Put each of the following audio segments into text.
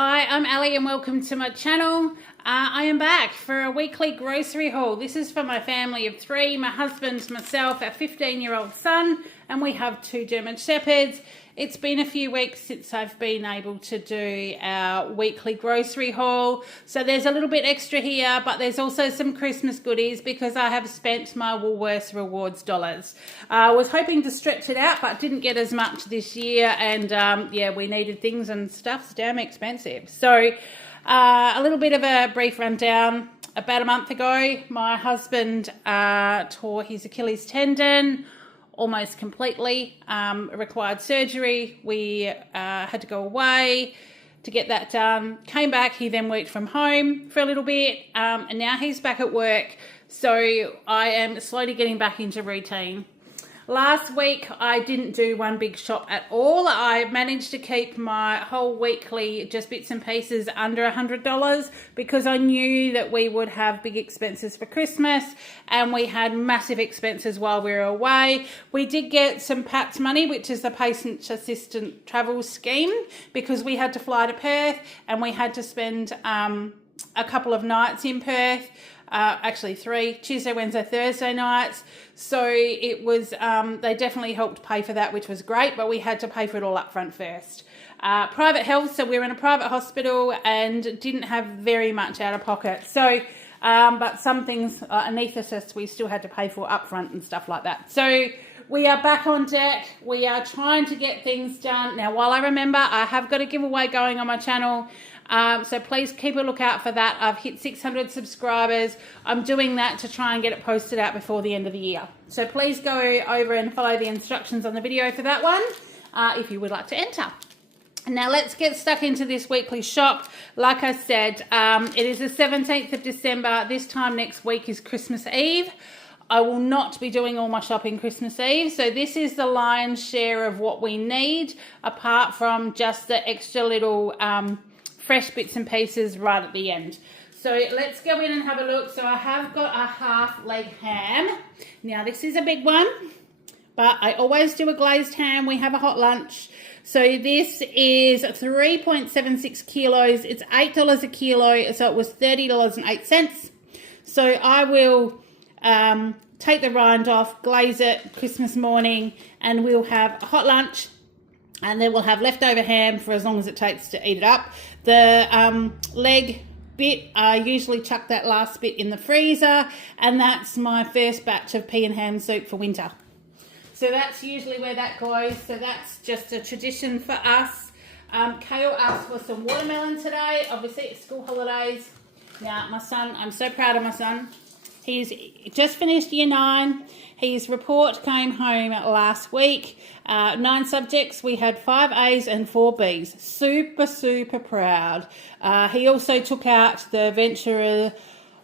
Hi, I'm Ali and welcome to my channel. I am back for a weekly grocery haul. This is for my family of 3, my husband, myself, our 15-year-old son, and we have 2 German Shepherds. It's been a few weeks since I've been able to do our weekly grocery haul. So there's a little bit extra here, but there's also some Christmas goodies because I have spent my Woolworths Rewards Dollars. I was hoping to stretch it out, but didn't get as much this year. And yeah, we needed things and stuff's damn expensive. So a little bit of a brief rundown. About a month ago, my husband tore his Achilles tendon almost completely, required surgery. We had to go away to get that done. Came back, he then worked from home for a little bit, and now he's back at work. So I am slowly getting back into routine. Last week, I didn't do one big shop at all. I managed to keep my whole weekly just bits and pieces under $100 because I knew that we would have big expenses for Christmas and we had massive expenses while we were away. We did get some PATS money, which is the Patient Assistant Travel Scheme, because we had to fly to Perth and we had to spend a couple of nights in Perth. Actually 3, Tuesday, Wednesday, Thursday nights. So it was, they definitely helped pay for that, which was great, but we had to pay for it all up front first. Private health, so we were in a private hospital and didn't have very much out of pocket. So, but some things, anaesthetists, we still had to pay for up front and stuff like that. So we are back on deck. We are trying to get things done. Now, while I remember, I have got a giveaway going on my channel. So please keep a lookout for that. I've hit 600 subscribers. I'm doing that to try and get it posted out before the end of the year. So please go over and follow the instructions on the video for that one, if you would like to enter. Now let's get stuck into this weekly shop. Like I said, it is the 17th of December. This time next week is Christmas Eve. I will not be doing all my shopping Christmas Eve. So this is the lion's share of what we need, apart from just the extra little fresh bits and pieces right at the end. So let's go in and have a look. So I have got a half leg ham. Now this is a big one, but I always do a glazed ham. We have a hot lunch. So this is 3.76 kilos. It's $8 a kilo. So it was $30.08. So I will take the rind off, glaze it Christmas morning, and we'll have a hot lunch. And then we'll have leftover ham for as long as it takes to eat it up. The leg bit, I usually chuck that last bit in the freezer. And that's my first batch of pea and ham soup for winter. So that's usually where that goes. So that's just a tradition for us. Kale asked for some watermelon today. Obviously it's school holidays. Now my son, I'm so proud of my son. He's just finished year 9. His report came home last week. 9 subjects. We had 5 A's and 4 B's. Super, super proud. He also took out the Venturer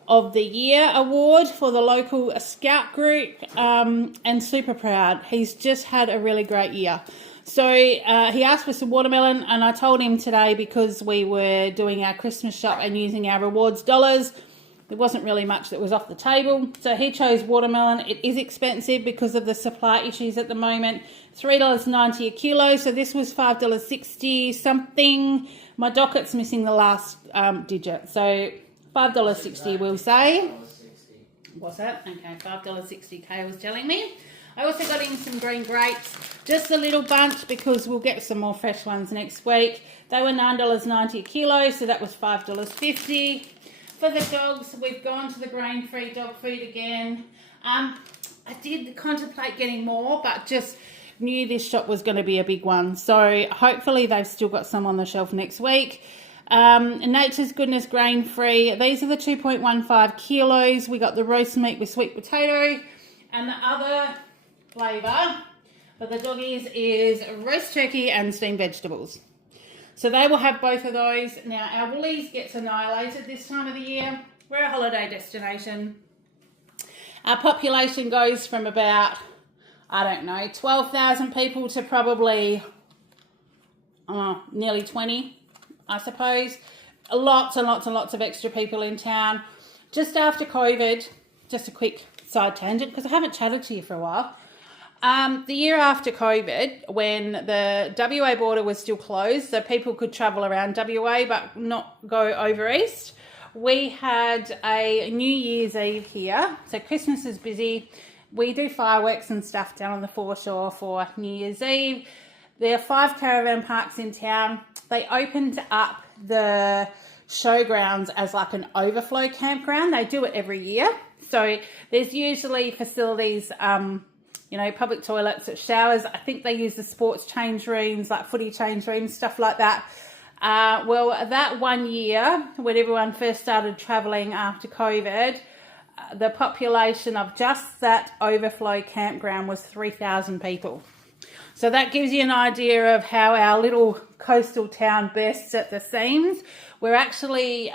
of the Year award for the local scout group, and super proud. He's just had a really great year. So he asked for some watermelon, and I told him today, because we were doing our Christmas shop and using our rewards dollars, there wasn't really much that was off the table. So he chose watermelon. It is expensive because of the supply issues at the moment. $3.90 a kilo. So this was $5.60 something. My docket's missing the last digit. So $5.60 we'll say. What's that? Okay, $5.60 Kay was telling me. I also got in some green grapes. Just a little bunch because we'll get some more fresh ones next week. They were $9.90 a kilo. So that was $5.50. For the dogs, we've gone to the grain-free dog food again. I did contemplate getting more, but just knew this shop was going to be a big one. So hopefully they've still got some on the shelf next week. Nature's Goodness grain-free. These are the 2.15 kilos. We got the roast meat with sweet potato. And the other flavour for the doggies is roast turkey and steamed vegetables. So they will have both of those. Now, our Woolies gets annihilated this time of the year. We're a holiday destination. Our population goes from about, I don't know, 12,000 people to probably nearly 20, I suppose. Lots and lots and lots of extra people in town. Just after COVID, just a quick side tangent, because I haven't chatted to you for a while. The year after COVID, when the WA border was still closed, so people could travel around WA but not go over east, we had a New Year's Eve here. So Christmas is busy. We do fireworks and stuff down on the foreshore for New Year's Eve. There are 5 caravan parks in town. They opened up the showgrounds as like an overflow campground. They do it every year. So there's usually facilities, you know, public toilets, showers. I think they use the sports change rooms, like footy change rooms, stuff like that. Well, that one year, when everyone first started travelling after COVID, the population of just that overflow campground was 3,000 people. So that gives you an idea of how our little coastal town bursts at the seams. We're actually,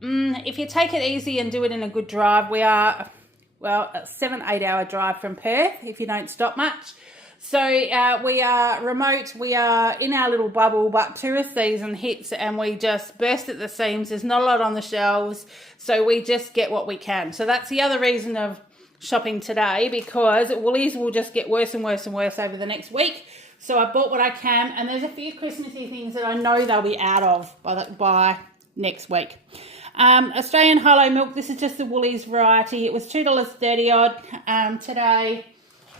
if you take it easy and do it in a good drive, we are, well, a 7-8 hour drive from Perth if you don't stop much. So we are remote, we are in our little bubble, but tourist season hits and we just burst at the seams. There's not a lot on the shelves, so we just get what we can. So that's the other reason of shopping today, because Woolies will just get worse and worse and worse over the next week. So I bought what I can, and there's a few Christmassy things that I know they'll be out of by next week. Australian Hollow Milk, this is just the Woolies variety. It was $2.30 odd today.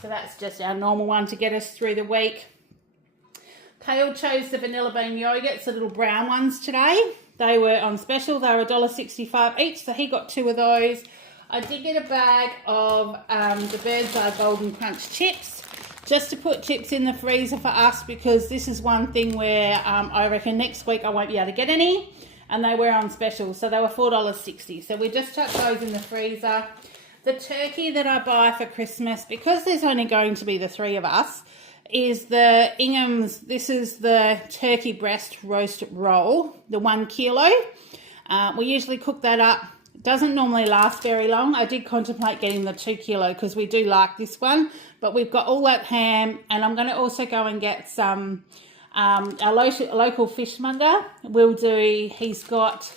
So that's just our normal one to get us through the week. Kale chose the vanilla bean yogurts, the little brown ones today. They were on special. They were $1.65 each, so he got 2 of those. I did get a bag of the Bird's Eye Golden Crunch chips, just to put chips in the freezer for us, because this is one thing where I reckon next week I won't be able to get any, and they were on special, so they were $4.60. So we just chucked those in the freezer. The turkey that I buy for Christmas, because there's only going to be the 3 of us, is the Ingham's. This is the turkey breast roast roll, the 1 kilo. We usually cook that up. It doesn't normally last very long. I did contemplate getting the 2 kilo because we do like this one, but we've got all that ham, and I'm going to also go and get some, our local fishmonger will do, he's got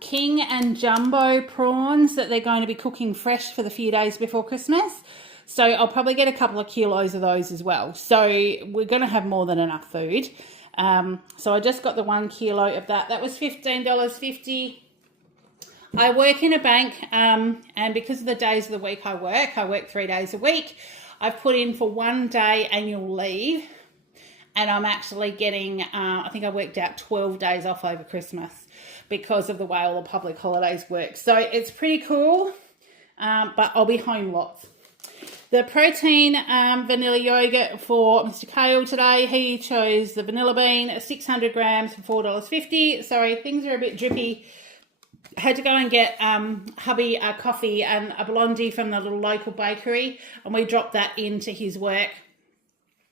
king and jumbo prawns that they're going to be cooking fresh for the few days before Christmas. So I'll probably get a couple of kilos of those as well. So we're going to have more than enough food. So I just got the 1 kilo of that. That was $15.50. I work in a bank, and because of the days of the week I work 3 days a week. I've put in for 1 day annual leave, and I'm actually getting, I think I worked out 12 days off over Christmas, because of the way all the public holidays work. So it's pretty cool, but I'll be home lots. The protein vanilla yogurt for Mr. Kale today, he chose the vanilla bean, 600 grams for $4.50. Sorry, things are a bit drippy. I had to go and get hubby a coffee and a blondie from the little local bakery, and we dropped that into his work.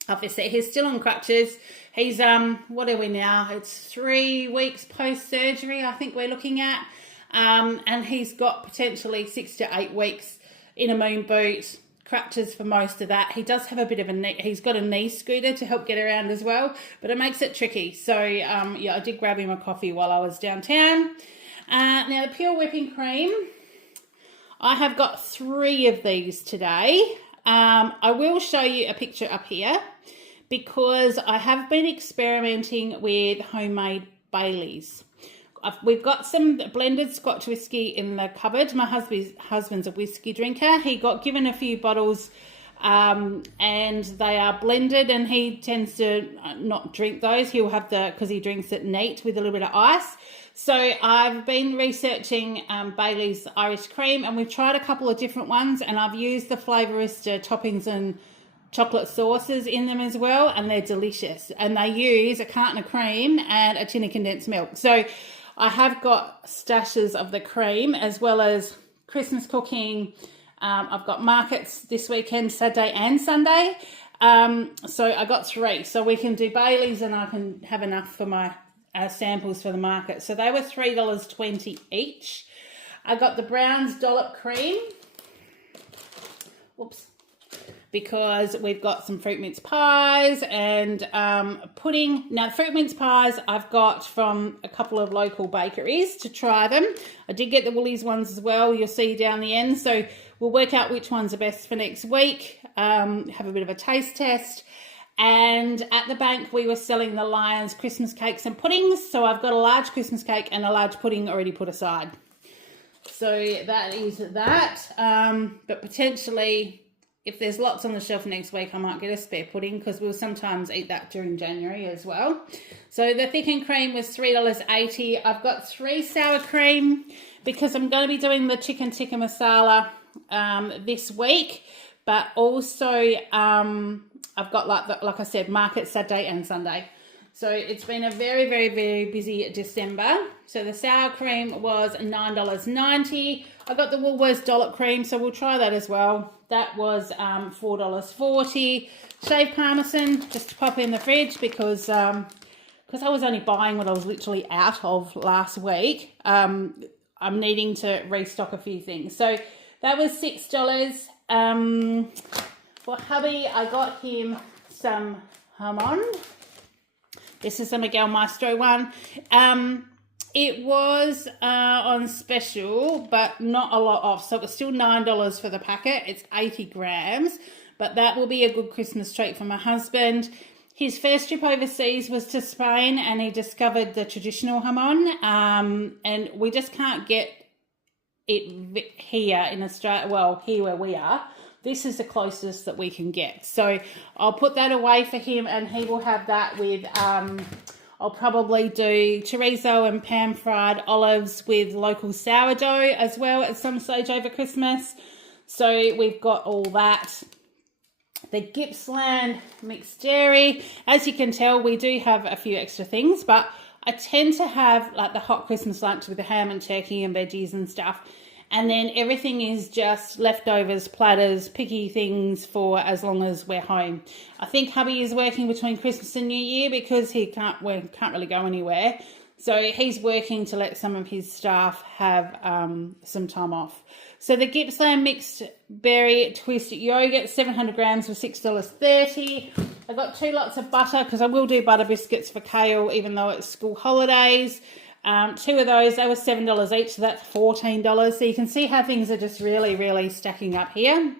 Obviously, he's still on crutches. He's, what are we now? It's 3 weeks post-surgery, I think we're looking at. And he's got potentially 6 to 8 weeks in a moon boot, crutches for most of that. He does have a bit of a knee, he's got a knee scooter to help get around as well, but it makes it tricky. So, yeah, I did grab him a coffee while I was downtown. Now, the pure whipping cream, I have got 3 of these today. I will show you a picture up here, because I have been experimenting with homemade Baileys. We've got some blended Scotch whiskey in the cupboard. My husband's a whiskey drinker. He got given a few bottles, and they are blended, and he tends to not drink those. He'll have because he drinks it neat with a little bit of ice. So I've been researching Bailey's Irish Cream, and we've tried a couple of different ones, and I've used the Flavourista toppings and chocolate sauces in them as well, and they're delicious. And they use a carton of cream and a tin of condensed milk. So I have got stashes of the cream as well as Christmas cooking. I've got markets this weekend, Saturday and Sunday. So I got 3. So we can do Bailey's, and I can have enough for my samples for the market. So they were $3.20 each. I got the Brown's Dollop Cream. Whoops. because we've got some fruit mince pies and pudding. Now, fruit mince pies I've got from a couple of local bakeries to try them. I did get the Woolies ones as well, you'll see down the end. So we'll work out which ones are best for next week, have a bit of a taste test. And at the bank, we were selling the Lions Christmas cakes and puddings. So I've got a large Christmas cake and a large pudding already put aside. So that is that. But potentially, if there's lots on the shelf next week, I might get a spare pudding because we'll sometimes eat that during January as well. So the thickened cream was $3.80. I've got 3 sour cream because I'm going to be doing the chicken tikka masala this week. But also I've got, like I said, market Saturday and Sunday. So it's been a very, very, very busy December. So the sour cream was $9.90. I got the Woolworths dollop cream, so we'll try that as well. That was $4.40. Shaved parmesan, just to pop in the fridge because I was only buying what I was literally out of last week. I'm needing to restock a few things. So that was $6. For hubby, I got him some jamon. This is the Miguel Maestro one. It was on special, but not a lot off. So it was still $9 for the packet. It's 80 grams, but that will be a good Christmas treat for my husband. His first trip overseas was to Spain, and he discovered the traditional jamon. And we just can't get it here in Australia. Well, here where we are. This is the closest that we can get. So I'll put that away for him, and he will have that with, I'll probably do chorizo and pan-fried olives with local sourdough as well at some stage over Christmas. So we've got all that. The Gippsland mixed dairy. As you can tell, we do have a few extra things, but I tend to have like the hot Christmas lunch with the ham and turkey and veggies and stuff. And then everything is just leftovers, platters, picky things for as long as we're home. I think hubby is working between Christmas and New Year because he can't really go anywhere. So he's working to let some of his staff have some time off. So the Gippsland mixed berry twist yogurt, 700 grams for $6.30. I got 2 lots of butter because I will do butter biscuits for Kale even though it's school holidays. 2 of those, they were $7 each, so that's $14. So you can see how things are just really, really stacking up here.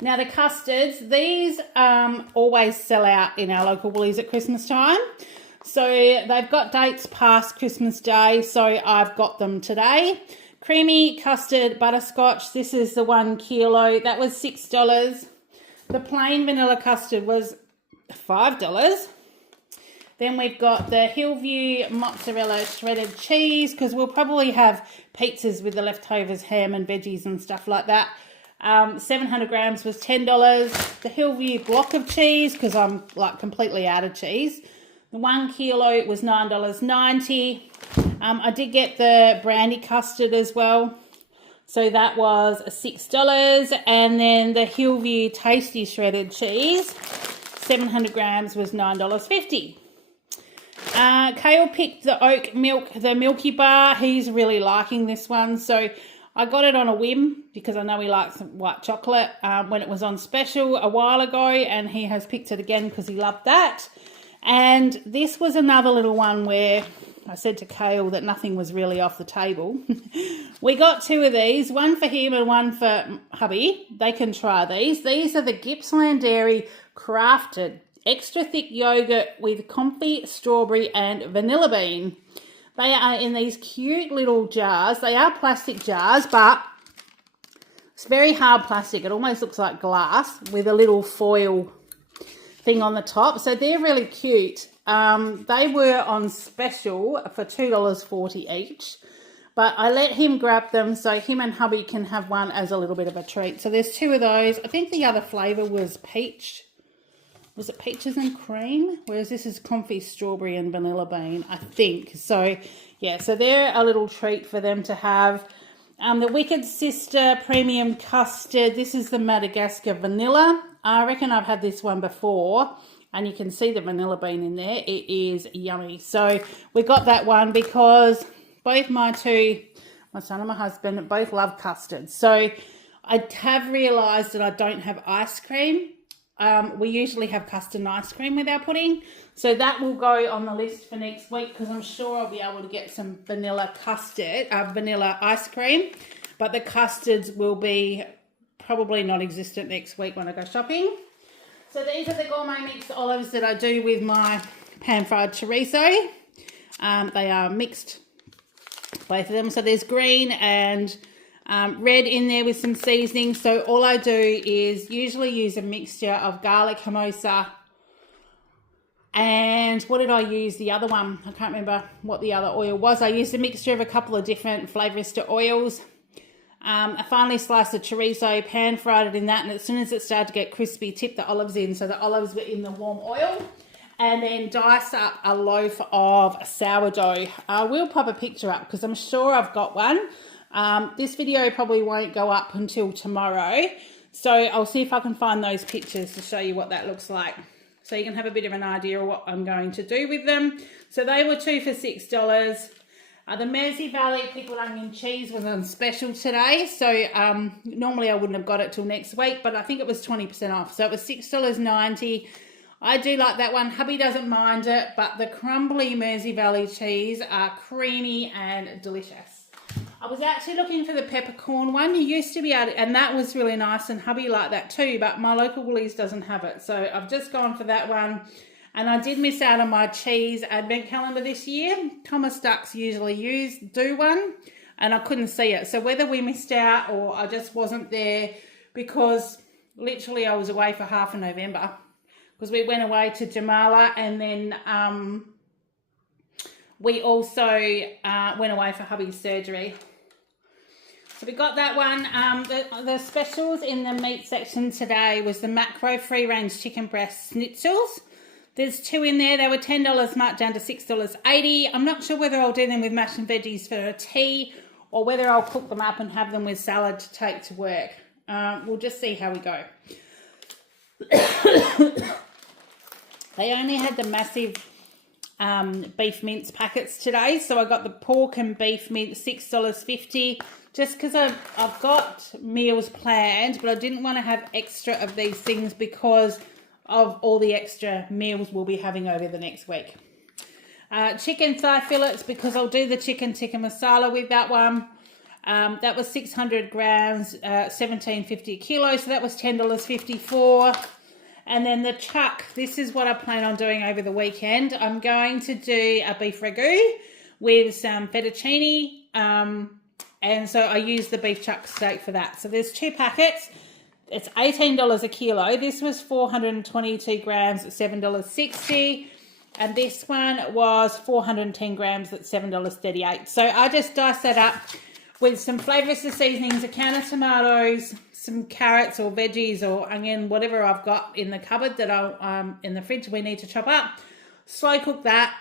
Now the custards, these always sell out in our local Woolies at Christmas time. So they've got dates past Christmas Day, so I've got them today. Creamy custard butterscotch, this is the 1 kilo, that was $6. The plain vanilla custard was $5. Then we've got the Hillview mozzarella shredded cheese because we'll probably have pizzas with the leftovers, ham and veggies and stuff like that. 700 grams was $10. The Hillview block of cheese because I'm like completely out of cheese. The 1 kilo was $9.90. I did get the brandy custard as well. So that was $6. And then the Hillview tasty shredded cheese, 700 grams was $9.50. Kale picked the oat milk, the Milky Bar. He's really liking this one. So I got it on a whim because I know he likes white chocolate when it was on special a while ago. And he has picked it again because he loved that. And this was another little one where I said to Kale that nothing was really off the table. We got 2 of these, one for him and one for hubby. They can try these. These are the Gippsland Dairy Crafted Extra Thick Yogurt with Comfy Strawberry and Vanilla Bean. They are in these cute little jars. They are plastic jars, but it's very hard plastic. It almost looks like glass with a little foil thing on the top. So they're really cute. They were on special for $2.40 each. But I let him grab them so him and hubby can have one as a little bit of a treat. So there's 2 of those. I think the other flavour was peach. Was it peaches and cream? Whereas this is comfy strawberry and vanilla bean, I think. So, yeah, so they're a little treat for them to have. The Wicked Sister Premium Custard. This is the Madagascar Vanilla. I reckon I've had this one before. And you can see the vanilla bean in there. It is yummy. So we got that one because both my son and my husband both love custard. So I have realised that I don't have ice cream. We usually have custard and ice cream with our pudding. So that will go on the list for next week because I'm sure I'll be able to get some vanilla ice cream. But the custards will be probably non-existent next week when I go shopping. So these are the gourmet mixed olives that I do with my pan-fried chorizo. They are mixed, both of them. So there's green and red in there with some seasoning. So all I do is usually use a mixture of garlic mimosa and what did I use? The other one, I can't remember what the other oil was. I used a mixture of a couple of different Flavourista oils. I finally sliced the chorizo, pan fried it in that, and as soon as it started to get crispy, tipped the olives in. So the olives were in the warm oil. And then dice up a loaf of sourdough. I will pop a picture up because I'm sure I've got one. This video probably won't go up until tomorrow. So I'll see if I can find those pictures to show you what that looks like. So you can have a bit of an idea of what I'm going to do with them. So they were 2 for $6. The Mersey Valley pickled onion cheese was on special today. So normally I wouldn't have got it till next week, but I think it was 20% off. So it was $6.90. I do like that one. Hubby doesn't mind it, but the crumbly Mersey Valley cheese are creamy and delicious. I was actually looking for the peppercorn one. You used to be able to, and that was really nice, and hubby liked that too, but my local Woolies doesn't have it. So I've just gone for that one. And I did miss out on my cheese advent calendar this year. Thomas Ducks usually do one, and I couldn't see it. So whether we missed out or I just wasn't there, because literally I was away for half of November. Because we went away to Jamala, and then we also went away for hubby's surgery. So we got that one. The specials in the meat section today was the macro free-range chicken breast schnitzels. There's 2 in there. They were $10 marked down to $6.80. I'm not sure whether I'll do them with mashed and veggies for a tea or whether I'll cook them up and have them with salad to take to work. We'll just see how we go. They only had the massive beef mince packets today. So I got the pork and beef mince, $6.50. Just because I've got meals planned, but I didn't want to have extra of these things because of all the extra meals we'll be having over the next week. Chicken thigh fillets, because I'll do the chicken tikka masala with that one. That was 600 grams, $17.50 a kilo, so that was $10.54. And then the chuck, this is what I plan on doing over the weekend. I'm going to do a beef ragu with some fettuccine, and so I use the beef chuck steak for that. So there's 2 packets. It's $18 a kilo. This was 422 grams at $7.60. And this one was 410 grams at $7.38. So I just diced that up with some Flavourista seasonings, a can of tomatoes, some carrots or veggies or onion, whatever I've got in the cupboard that I'll in the fridge we need to chop up. Slow cook that,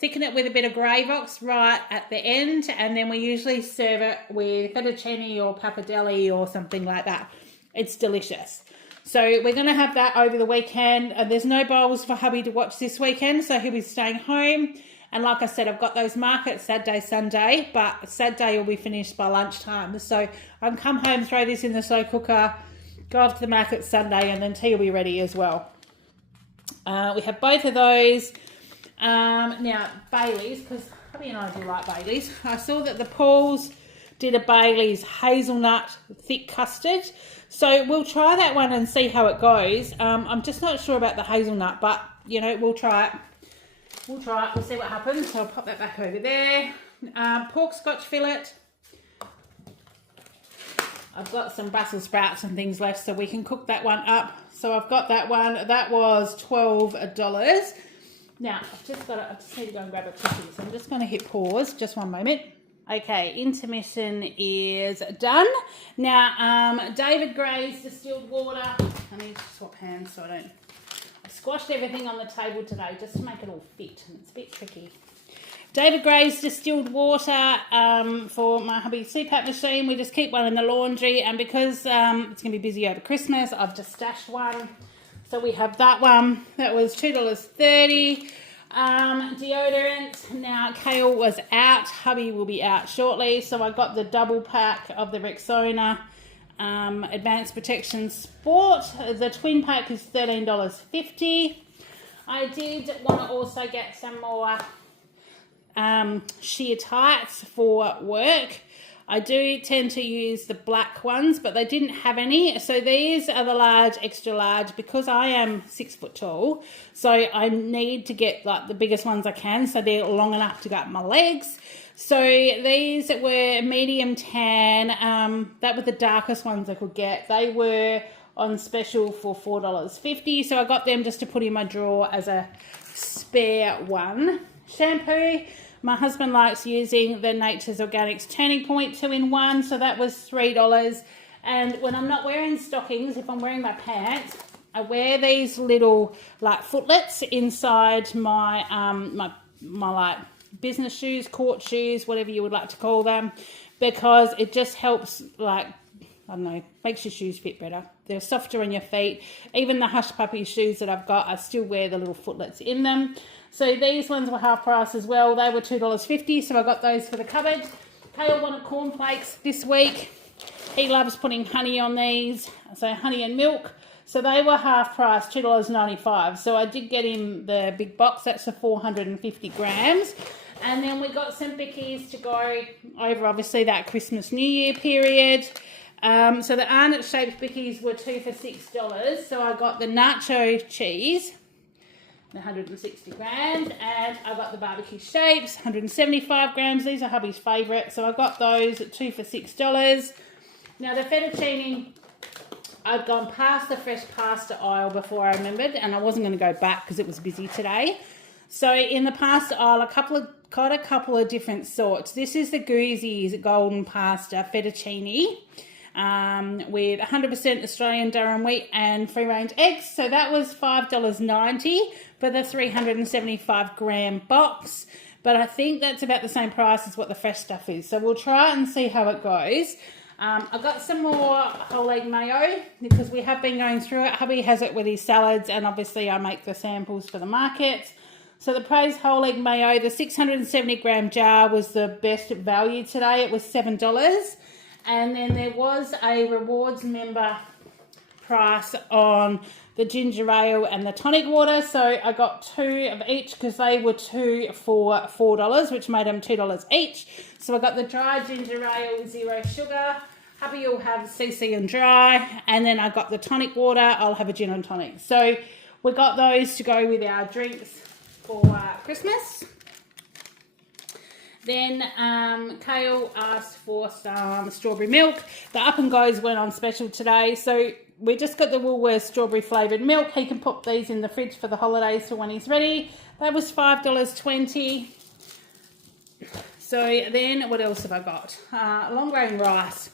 thicken it with a bit of Gravox right at the end, and then we usually serve it with fettuccine or pappardelle or something like that. It's delicious. So we're going to have that over the weekend. There's no bowls for hubby to watch this weekend, so he'll be staying home. And like I said, I've got those markets Saturday, Sunday, but Saturday will be finished by lunchtime. So I can come home, throw this in the slow cooker, go off to the market Sunday, and then tea will be ready as well. We have both of those. Now, Baileys, because hubby and I do like Baileys. I saw that the Pauls did a Baileys hazelnut thick custard. So we'll try that one and see how it goes. I'm just not sure about the hazelnut, but, you know, we'll try it. We'll see what happens. So I'll pop that back over there. Pork scotch fillet. I've got some Brussels sprouts and things left, so we can cook that one up. So I've got that one. That was $12. Now, I just need to go and grab a cookie. So I'm just going to hit pause. Just one moment. Okay, intermission is done. Now, David Gray's distilled water. I need to swap hands so I don't... I squashed everything on the table today just to make it all fit, and it's a bit tricky. David Gray's distilled water for my hubby's CPAP machine. We just keep one in the laundry, and because it's going to be busy over Christmas, I've just stashed one. So we have that one. That was $2.30. Deodorant. Now, Kale was out. Hubby will be out shortly. So I got the double pack of the Rexona Advanced Protection Sport. The twin pack is $13.50. I did want to also get some more sheer tights for work. I do tend to use the black ones, but they didn't have any. So these are the large, extra large, because I am 6 foot tall. So I need to get like the biggest ones I can, so they're long enough to go up my legs. So these were medium tan. That were the darkest ones I could get. They were on special for $4.50. So I got them just to put in my drawer as a spare one. Shampoo. My husband likes using the Nature's Organics Turning Point 2-in-1, so that was $3. And when I'm not wearing stockings, if I'm wearing my pants, I wear these little like footlets inside my my like business shoes, court shoes, whatever you would like to call them, because it just helps, like, I don't know, makes your shoes fit better. They're softer on your feet. Even the Hush Puppy shoes that I've got, I still wear the little footlets in them. So these ones were half price as well. They were $2.50, so I got those for the cupboard. Kale wanted cornflakes this week. He loves putting honey on these, so honey and milk. So they were half price, $2.95. So I did get him the big box. That's for 450 grams. And then we got some bickies to go over, obviously, that Christmas New Year period. So the Arnott-shaped bickies were 2 for $6. So I got the nacho cheese, 160 grams, and I got the barbecue shapes, 175 grams. These are hubby's favourite, so I got those at 2 for $6. Now the fettuccine, I'd gone past the fresh pasta aisle before I remembered, and I wasn't going to go back because it was busy today. So in the pasta aisle, got a couple of different sorts. This is the Goosey's Golden Pasta Fettuccine, with 100% Australian durum wheat and free-range eggs. So that was $5.90 for the 375 gram box. But I think that's about the same price as what the fresh stuff is. So we'll try it and see how it goes. I got some more whole egg mayo because we have been going through it. Hubby has it with his salads, and obviously I make the samples for the markets. So the Praise whole egg mayo, the 670 gram jar was the best value today. It was $7. And then there was a rewards member price on the ginger ale and the tonic water. So I got 2 of each because they were 2 for $4, which made them $2 each. So I got the dry ginger ale, 0 sugar. Hubby will have CC and dry. And then I got the tonic water. I'll have a gin and tonic. So we got those to go with our drinks for Christmas. Then Kale asked for some strawberry milk. The Up and Goes went on special today. So we just got the Woolworths strawberry flavoured milk. He can put these in the fridge for the holidays for when he's ready. That was $5.20. So then what else have I got? Long grain rice.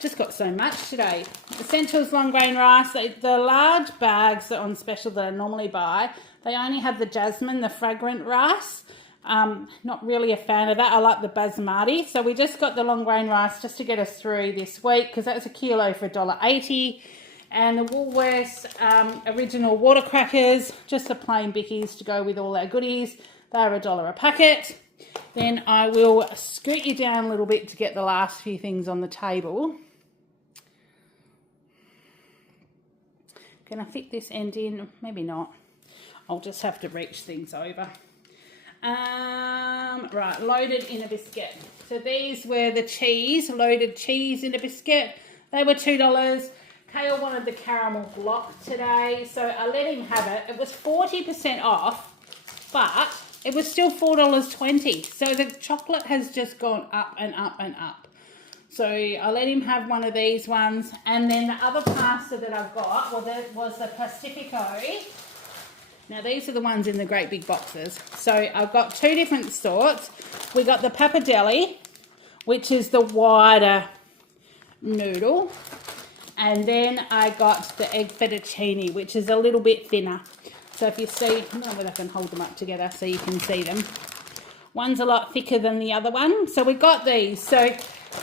Just got so much today. Essentials long grain rice. The large bags that are on special that I normally buy, they only have the jasmine, the fragrant rice. Not really a fan of that. I like the basmati. So we just got the long grain rice just to get us through this week because that's a kilo for $1.80. And the Woolworths original water crackers, just the plain bickies to go with all our goodies. They're $1 a packet. Then I will scoot you down a little bit to get the last few things on the table. Can I fit this end in? Maybe not. I'll just have to reach things over. Right, loaded in a biscuit. So these were the cheese, loaded cheese in a biscuit. They were $2. Kale wanted the caramel block today, so I let him have it. It was 40% off, but it was still $4.20. So the chocolate has just gone up and up and up. So I let him have one of these ones. And then the other pasta that I've got was the Pacifico. Now, these are the ones in the great big boxes. So I've got 2 different sorts. We got the pappardelle, which is the wider noodle. And then I got the egg fettuccine, which is a little bit thinner. So if you see, I don't know whether I can hold them up together so you can see them. One's a lot thicker than the other one. So we got these. So,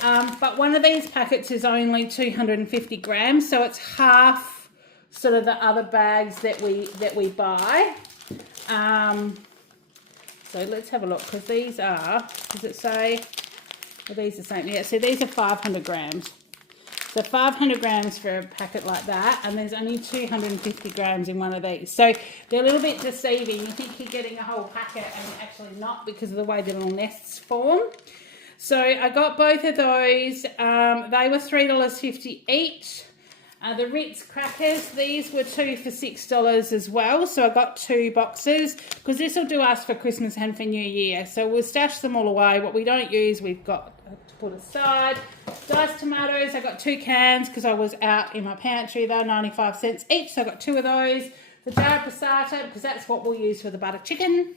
but one of these packets is only 250 grams. So it's half sort of the other bags that we buy. So let's have a look, because these are, does it say, are these the same? Yeah, so these are 500 grams. So 500 grams for a packet like that, and there's only 250 grams in one of these. So they're a little bit deceiving. You think you're getting a whole packet and actually not, because of the way the little nests form. So I got both of those. They were $3.50 each. The Ritz crackers, these were 2 for $6 as well. So I got 2 boxes, because this will do us for Christmas and for New Year. So we'll stash them all away. What we don't use, we've got to put aside. Diced tomatoes, I got 2 cans because I was out in my pantry. They're 95 cents each, so I got 2 of those. The jar of passata, because that's what we'll use for the butter chicken.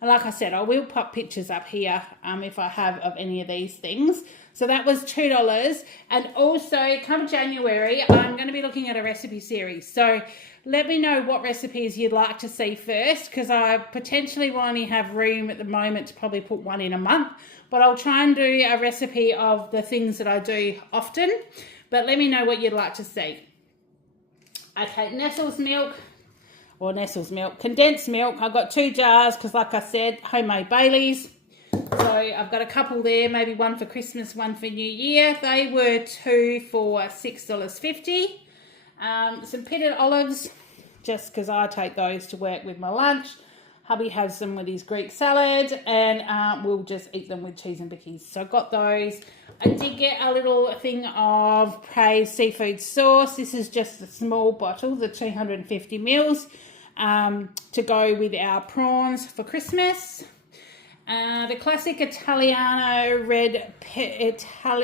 And like I said, I will pop pictures up here if I have of any of these things. So that was $2. And also, come January, I'm going to be looking at a recipe series. So let me know what recipes you'd like to see first, because I potentially will only have room at the moment to probably put one in a month. But I'll try and do a recipe of the things that I do often. But let me know what you'd like to see. Okay, Nestle's milk. Condensed milk. I've got 2 jars because, like I said, homemade Baileys. So I've got a couple there, maybe one for Christmas, one for New Year. They were 2 for $6.50. Some pitted olives, just because I take those to work with my lunch. Hubby has them with his Greek salad, and we'll just eat them with cheese and bickies. So I got those. I did get a little thing of Praise seafood sauce. This is just a small bottle, the 250 mils, to go with our prawns for Christmas. The classic Italia red pesto.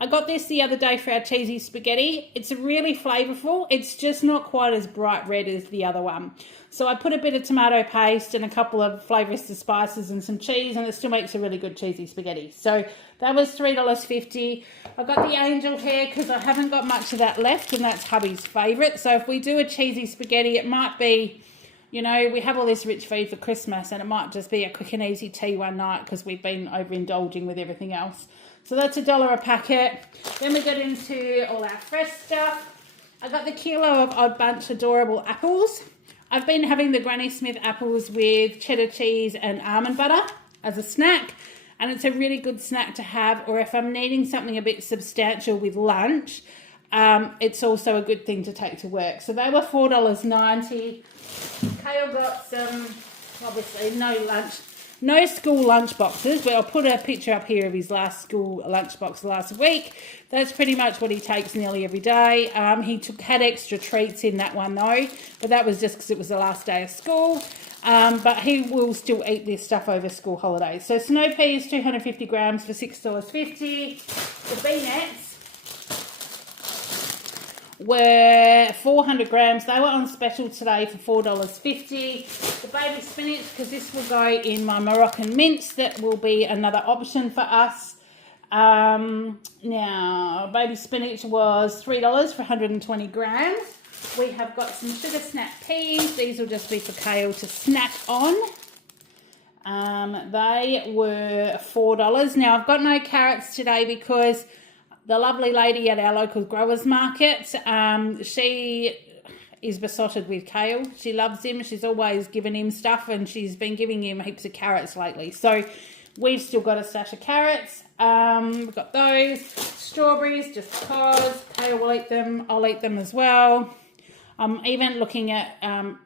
I got this the other day for our cheesy spaghetti. It's really flavourful. It's just not quite as bright red as the other one. So I put a bit of tomato paste and a couple of Flavourista spices and some cheese, and it still makes a really good cheesy spaghetti. So that was $3.50. I got the angel hair because I haven't got much of that left, and that's hubby's favourite. So if we do a cheesy spaghetti, it might be, you know, we have all this rich food for Christmas, and it might just be a quick and easy tea one night because we've been overindulging with everything else. So that's $1 a packet. Then we get into all our fresh stuff. I got the kilo of Odd Bunch adorable apples. I've been having the Granny Smith apples with cheddar cheese and almond butter as a snack, and it's a really good snack to have, or if I'm needing something a bit substantial with lunch, it's also a good thing to take to work. So they were $4.90. Kale got some, obviously no school lunch boxes, but I'll put a picture up here of his last school lunch box last week. That's pretty much what he takes nearly every day. He had extra treats in that one though, but that was just because it was the last day of school. But he will still eat this stuff over school holidays. So snow peas, 250 grams for $6.50. The beanettes were 400 grams. They were on special today for $4.50. The baby spinach, because this will go in my Moroccan mince, that will be another option for us. Now, baby spinach was $3 for 120 grams. We have got some sugar snap peas. These will just be for Kale to snack on. They were $4. Now, I've got no carrots today because the lovely lady at our local growers market, she is besotted with Kale. She loves him. She's always given him stuff, and she's been giving him heaps of carrots lately. So we've still got a stash of carrots. We've got those. Strawberries, just because. Kale will eat them. I'll eat them as well. I'm even looking at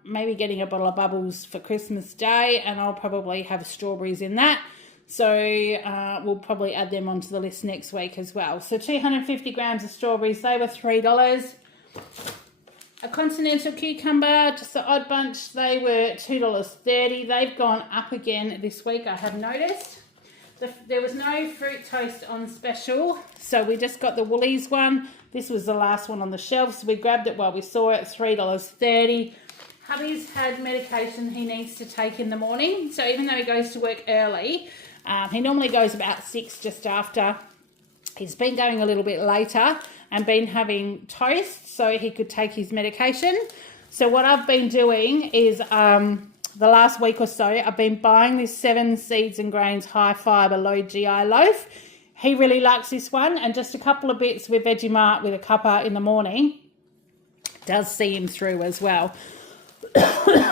maybe getting a bottle of bubbles for Christmas Day, and I'll probably have strawberries in that. So we'll probably add them onto the list next week as well. So 250 grams of strawberries, they were $3. A continental cucumber, just the Odd Bunch, they were $2.30. They've gone up again this week, I have noticed. There was no fruit toast on special, so we just got the Woolies one. This was the last one on the shelf, so we grabbed it while we saw it, $3.30. Hubby's had medication he needs to take in the morning, so even though he goes to work early, he normally goes about 6 just after. He's been going a little bit later and been having toast so he could take his medication. So what I've been doing is the last week or so, I've been buying this 7 seeds and grains high fibre low GI loaf. He really likes this one, and just a couple of bits with Vegemite with a cuppa in the morning does see him through as well.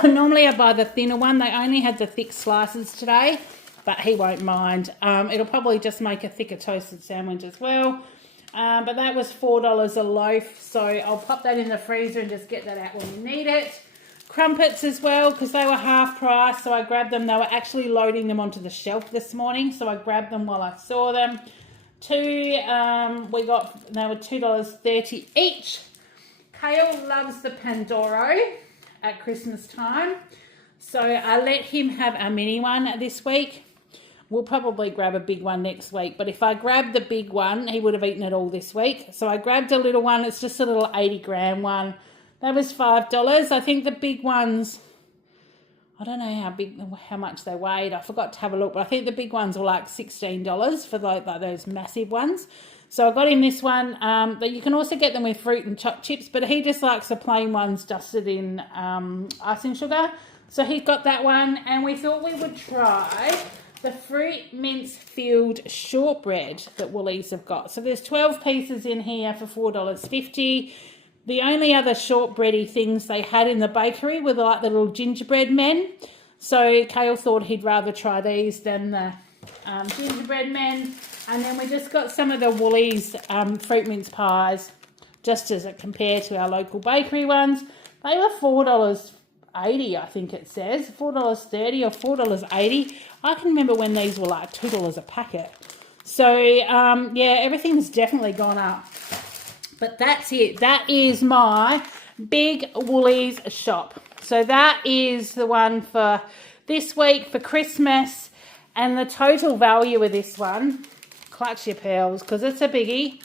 Normally I buy the thinner one. They only had the thick slices today. but he won't mind. It'll probably just make a thicker toasted sandwich as well. But that was $4 a loaf, so I'll pop that in the freezer and just get that out when we need it. Crumpets as well, because they were half price, so I grabbed them. They were actually loading them onto the shelf this morning, so I grabbed them while I saw them. They were $2.30 each. Kale loves the Pandoro at Christmas time, so I let him have a mini one this week. We'll probably grab a big one next week, but if I grabbed the big one, he would have eaten it all this week. So I grabbed a little one. It's just a little 80-gram one. That was $5. I think the big ones, I don't know how much they weighed. I forgot to have a look, but I think the big ones were like $16 for like those massive ones. So I got him this one. But you can also get them with fruit and chopped chips, but he just likes the plain ones dusted in icing sugar. So he got that one, and we thought we would try the fruit mince filled shortbread that Woolies have got. So there's 12 pieces in here for $4.50. The only other shortbready things they had in the bakery were like the little gingerbread men. So Kale thought he'd rather try these than the gingerbread men. And then we just got some of the Woolies fruit mince pies, just as it compared to our local bakery ones. They were $4.80, I think it says. $4.30 or $4.80. I can remember when these were like $2 a packet. So, yeah, everything's definitely gone up. But that's it. That is my big Woolies shop. So that is the one for this week for Christmas. And the total value of this one, clutch your pearls because it's a biggie.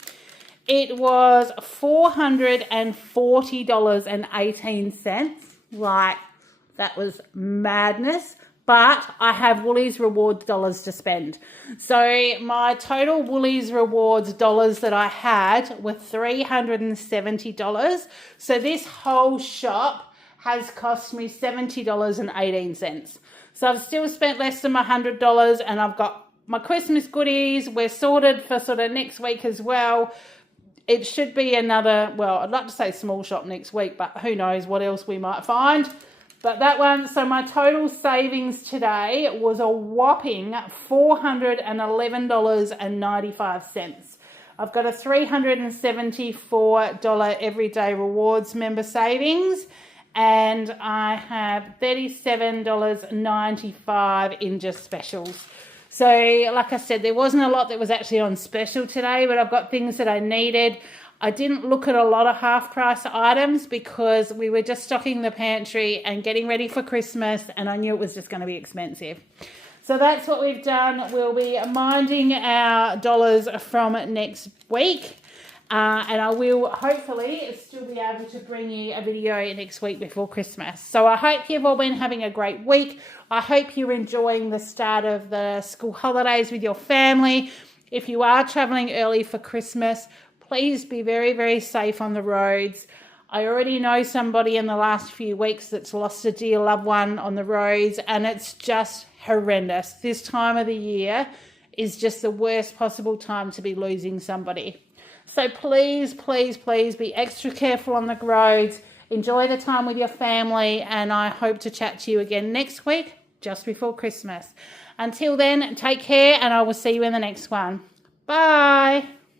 It was $440.18. Like, that was madness. But I have Woolies Rewards Dollars to spend. So my total Woolies Rewards Dollars that I had were $370. So this whole shop has cost me $70.18. So I've still spent less than my $100, and I've got my Christmas goodies. We're sorted for sort of next week as well. It should be another, well, I'd like to say small shop next week, but who knows what else we might find. But that one, so my total savings today was a whopping $411.95. I've got a $374 everyday rewards member savings, and I have $37.95 in just specials. So like I said, there wasn't a lot that was actually on special today, but I've got things that I needed. I didn't look at a lot of half-price items because we were just stocking the pantry and getting ready for Christmas, and I knew it was just going to be expensive. So that's what we've done. We'll be minding our dollars from next week, and I will hopefully still be able to bring you a video next week before Christmas. So I hope you've all been having a great week. I hope you're enjoying the start of the school holidays with your family. If you are travelling early for Christmas, please be very, very safe on the roads. I already know somebody in the last few weeks that's lost a dear loved one on the roads, and it's just horrendous. This time of the year is just the worst possible time to be losing somebody. So please, please, please be extra careful on the roads. Enjoy the time with your family, and I hope to chat to you again next week, just before Christmas. Until then, take care, and I will see you in the next one. Bye.